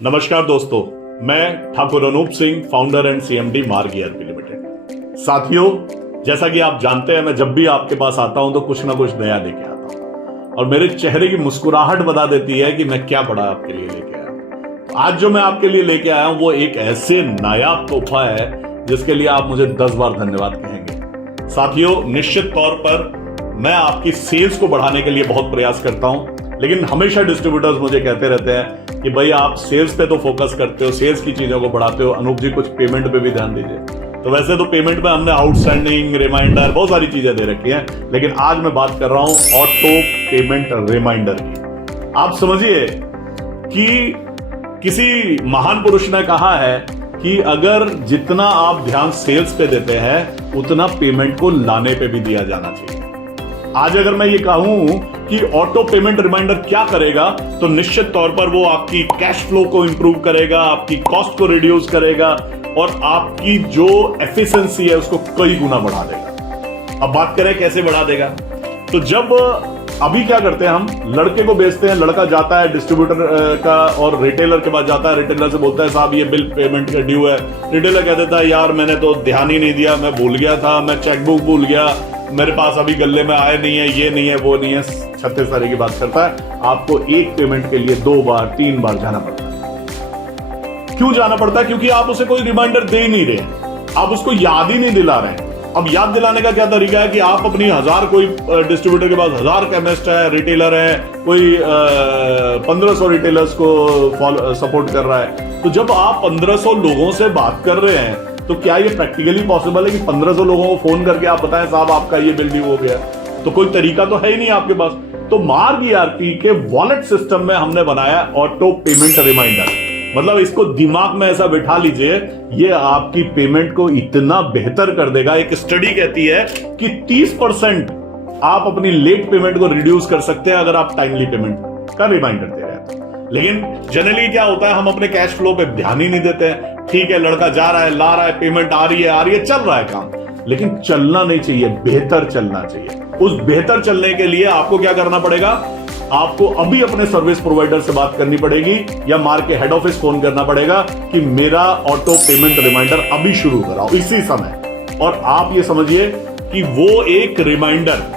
नमस्कार दोस्तों, मैं Thakur Anoop Singh, founder and CMD Marg ERP limited. साथियों, जैसा कि आप जानते हैं, मैं जब भी आपके पास आता हूं तो कुछ ना कुछ नया लेके आता हूं और मेरे चेहरे की मुस्कुराहट बता देती है कि मैं क्या बड़ा आपके लिए लेके आया हूं। आज जो मैं आपके लिए लेके आया हूं वो एक ऐसे नायाब तोहफा है जिसके लिए आप मुझे 10 बार धन्यवाद कहेंगे। साथियों, निश्चित तौर पर मैं आपकी सेल्स को बढ़ाने के लिए बहुत प्रयास करता हूं, लेकिन हमेशा डिस्ट्रीब्यूटर्स मुझे कहते रहते हैं कि भाई आप सेल्स पे तो फोकस करते हो, सेल्स की चीजों को बढ़ाते हो, अनूप जी कुछ पेमेंट पे भी ध्यान दीजिए। तो वैसे तो पेमेंट में हमने आउटस्टैंडिंग, रिमाइंडर, बहुत सारी चीजें दे रखी हैं, लेकिन आज मैं बात कर रहा हूं ऑटो पेमेंट रिमाइंडर की। आप समझिए कि किसी महान पुरुष ने कहा है कि अगर जितना आप ध्यान सेल्स पे देते हैं उतना पेमेंट को लाने पे भी दिया जाना चाहिए। आज अगर मैं ये कहूं कि ऑटो पेमेंट रिमाइंडर क्या करेगा, तो निश्चित तौर पर वो आपकी कैश फ्लो को इंप्रूव करेगा, आपकी कॉस्ट को रिड्यूस करेगा और आपकी जो एफिशिएंसी है उसको कई गुना बढ़ा देगा। अब बात करें कैसे बढ़ा देगा, तो जब अभी क्या करते हैं, हम लड़के को बेचते हैं, लड़का जाता है डिस्ट्रीब्यूटर का और रिटेलर के पास जाता है, रिटेलर से बोलता है साहब ये बिल पेमेंट का ड्यू है। रिटेलर कह देता है यार मैंने तो ध्यान ही नहीं दिया, मैं भूल गया था, मैं चेकबुक भूल गया, मेरे पास अभी गल्ले में आए नहीं है, ये नहीं है, वो नहीं है, 36 तरह की बात करता है। आपको एक पेमेंट के लिए 2 बार 3 बार जाना पड़ता है। क्यों जाना पड़ता है? क्योंकि आप उसे कोई रिमाइंडर दे ही नहीं रहे, आप उसको याद ही नहीं दिला रहे हैं। अब याद दिलाने का क्या तरीका है कि आप अपनी 1000, कोई डिस्ट्रीब्यूटर के पास 1000 केमिस्ट है, रिटेलर है, कोई 1500 रिटेलर्स को सपोर्ट कर रहा है। तो जब आप 1500 लोगों से बात कर रहे हैं तो क्या ये प्रैक्टिकली पॉसिबल है कि 1500 लोगों को फोन करके आप बताएं साहब आपका ये बिल ड्यू हो गया? तो कोई तरीका तो है ही नहीं आपके पास। तो मार्ग ईआरपी के वॉलेट सिस्टम में हमने बनाया ऑटो पेमेंट रिमाइंडर। मतलब इसको दिमाग में ऐसा बिठा लीजिए, ये आपकी पेमेंट को इतना बेहतर कर देगा। एक स्टडी कहती है कि 30% आप अपनी लेट पेमेंट को रिड्यूस कर सकते हैं अगर आप टाइमली पेमेंट का रिमाइंडर दे रहे हैं। लेकिन जनरली क्या होता है, हम अपने कैश फ्लो पे ध्यान ही नहीं देते हैं। ठीक है, लड़का जा रहा है, ला रहा है, पेमेंट आ रही है, चल रहा है काम, लेकिन चलना नहीं चाहिए, बेहतर चलना चाहिए। उस बेहतर चलने के लिए आपको क्या करना पड़ेगा? आपको अभी अपने सर्विस प्रोवाइडर से बात करनी पड़ेगी या मार्ग के हेड ऑफिस फोन करना पड़ेगा कि मेरा ऑटो पेमेंट रिमाइंडर अभी शुरू कराओ इसी समय। और आप ये समझिए कि वो एक रिमाइंडर,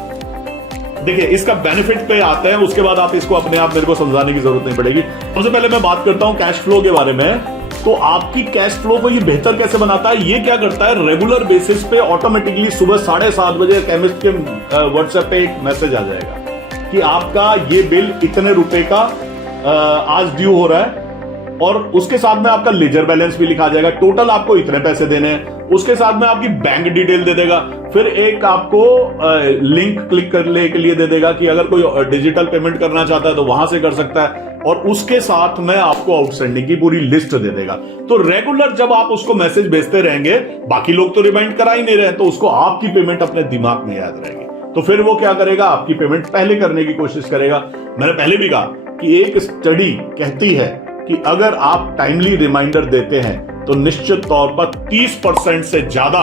देखिए इसका बेनिफिट पे आते हैं, उसके बाद आप इसको अपने आप मेरे को समझाने की जरूरत नहीं पड़ेगी। सबसे पहले मैं बात करता हूं कैश फ्लो के बारे में। तो आपकी कैश फ्लो को ये बेहतर कैसे बनाता है? ये क्या करता है, रेगुलर बेसिस पे ऑटोमेटिकली सुबह 7:30 बजे केमिस्ट के व्हाट्सएप पे एक मैसेज आ जाएगा कि आपका ये बिल इतने रुपए का आज ड्यू हो रहा है, और उसके साथ में आपका लेजर बैलेंस भी लिखा जाएगा, टोटल आपको इतने पैसे देने हैं। उसके साथ में आपकी बैंक डिटेल दे देगा, फिर एक आपको लिंक क्लिक करने के लिए दे देगा कि अगर कोई डिजिटल पेमेंट करना चाहता है तो वहां से कर सकता है, और उसके साथ में आपको आउटस्टैंडिंग की पूरी लिस्ट दे देगा। तो रेगुलर जब आप उसको मैसेज भेजते रहेंगे, बाकी लोग तो रिमाइंड करा ही नहीं रहे, तो उसको आपकी पेमेंट अपने दिमाग में याद रहेगी। तो फिर वो क्या करेगा, आपकी पेमेंट पहले करने की कोशिश करेगा। मैंने पहले भी कहा कि एक स्टडी कहती है कि अगर आप टाइमली रिमाइंडर देते हैं तो निश्चित तौर पर 30% से ज्यादा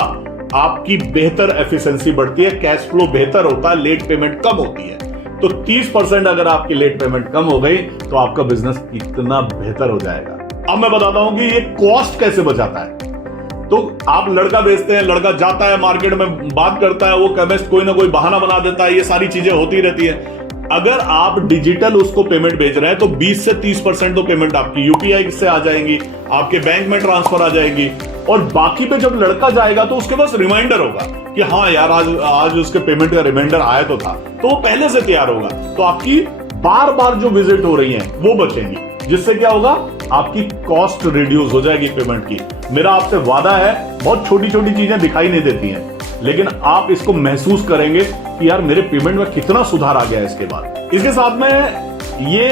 आपकी बेहतर एफिशिएंसी बढ़ती है, कैश फ्लो बेहतर होता है, लेट पेमेंट कम होती है। तो 30% अगर आपकी लेट पेमेंट कम हो गई तो आपका बिजनेस कितना बेहतर हो जाएगा। अब मैं बताता हूं कि ये कॉस्ट कैसे बचाता है। तो आप लड़का बेचते हैं, लड़का जाता है मार्केट में, बात करता है, वो केमिस्ट कोई ना कोई बहाना बना देता है, ये सारी चीजें होती रहती है। अगर आप डिजिटल उसको पेमेंट भेज रहे हैं तो 20 से 30% तो पेमेंट आपकी यूपीआई से आ जाएंगी, आपके बैंक में ट्रांसफर आ जाएगी, और बाकी पे जब लड़का जाएगा तो उसके पास रिमाइंडर होगा कि हाँ यार आज उसके पेमेंट का रिमाइंडर आया तो था, तो वो पहले से तैयार होगा। तो आपकी बार बार जो विजिट हो रही है वो बचेंगी, जिससे क्या होगा, आपकी कॉस्ट रिड्यूस हो जाएगी पेमेंट की। मेरा आपसे वादा है, बहुत छोटी छोटी चीजें दिखाई नहीं देती हैं, लेकिन आप इसको महसूस करेंगे कि यार मेरे पेमेंट में कितना सुधार आ गया है इसके बाद। इसके साथ में ये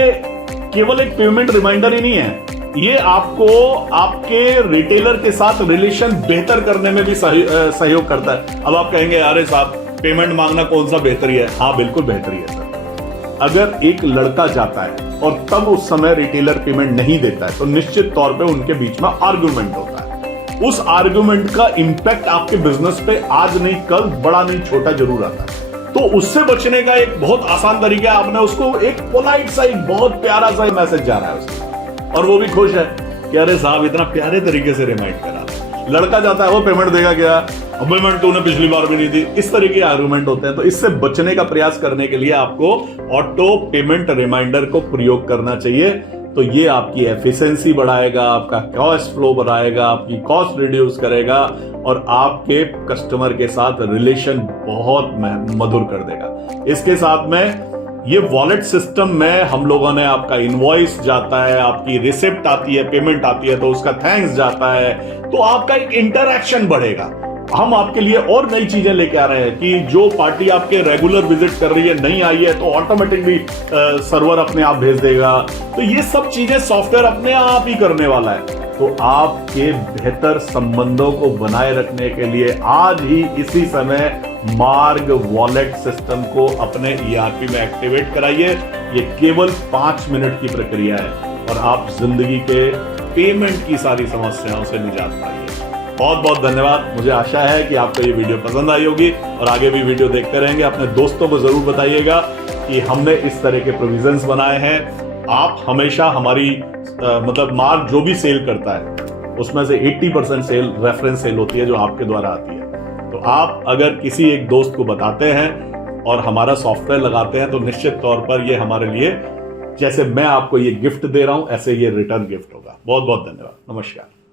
केवल एक पेमेंट रिमाइंडर ही नहीं है, ये आपको आपके रिटेलर के साथ रिलेशन बेहतर करने में भी सहयोग करता है। अब आप कहेंगे अरे साहब पेमेंट मांगना कौन सा बेहतरी है? हाँ बिल्कुल बेहतरी है सर। अगर एक लड़का जाता है और तब उस समय रिटेलर पेमेंट नहीं देता है तो निश्चित तौर पे उनके बीच में आर्गुमेंट होता है। उस आर्गुमेंट का इंपैक्ट आपके बिजनेस पे आज नहीं कल, बड़ा नहीं छोटा जरूर आता है। तो उससे बचने का एक बहुत आसान तरीका है, आपने उसको एक पोलाइट सा, एक बहुत प्यारा सा मैसेज जा रहा है उसको, और वो भी खुश है कि अरे साहब इतना प्यारे तरीके से रिमाइंड करा। लड़का जाता है वो पेमेंट देगा क्या, पेमेंट तूने पिछली बार भी नहीं दी, इस तरह के आर्गुमेंट होते हैं। तो इससे बचने का प्रयास करने के लिए आपको ऑटो पेमेंट रिमाइंडर को प्रयोग करना चाहिए। तो ये आपकी एफिशिएंसी बढ़ाएगा, आपका कैश फ्लो बढ़ाएगा, आपकी कॉस्ट रिड्यूस करेगा और आपके कस्टमर के साथ रिलेशन बहुत मधुर कर देगा। इसके साथ में ये वॉलेट सिस्टम में हम लोगों ने आपका इनवॉइस जाता है, आपकी रिसिप्ट आती है, पेमेंट आती है तो उसका थैंक्स जाता है, तो आपका एक इंटरैक्शन बढ़ेगा। हम आपके लिए और नई चीजें लेके आ रहे हैं कि जो पार्टी आपके रेगुलर विजिट कर रही है नहीं आई है तो ऑटोमेटिकली सर्वर अपने आप भेज देगा। तो ये सब चीजें सॉफ्टवेयर अपने आप ही करने वाला है। तो आपके बेहतर संबंधों को बनाए रखने के लिए आज ही इसी समय मार्ग वॉलेट सिस्टम को अपने ईआरपी में एक्टिवेट कराइए। ये केवल 5 मिनट की प्रक्रिया है और आप जिंदगी के पेमेंट की सारी समस्याओं से निजात पाइए। बहुत बहुत धन्यवाद। मुझे आशा है कि आपको ये वीडियो पसंद आई होगी और आगे भी वीडियो देखते रहेंगे। अपने दोस्तों को जरूर बताइएगा कि हमने इस तरह के प्रोविजंस बनाए हैं। आप हमेशा हमारी मतलब मार्ग जो भी सेल करता है उसमें से 80% सेल रेफरेंस सेल होती है जो आपके द्वारा आती है। तो आप अगर किसी एक दोस्त को बताते हैं और हमारा सॉफ्टवेयर लगाते हैं तो निश्चित तौर पर ये हमारे लिए, जैसे मैं आपको ये गिफ्ट दे रहा हूं ऐसे ये रिटर्न गिफ्ट होगा। बहुत बहुत धन्यवाद। नमस्कार।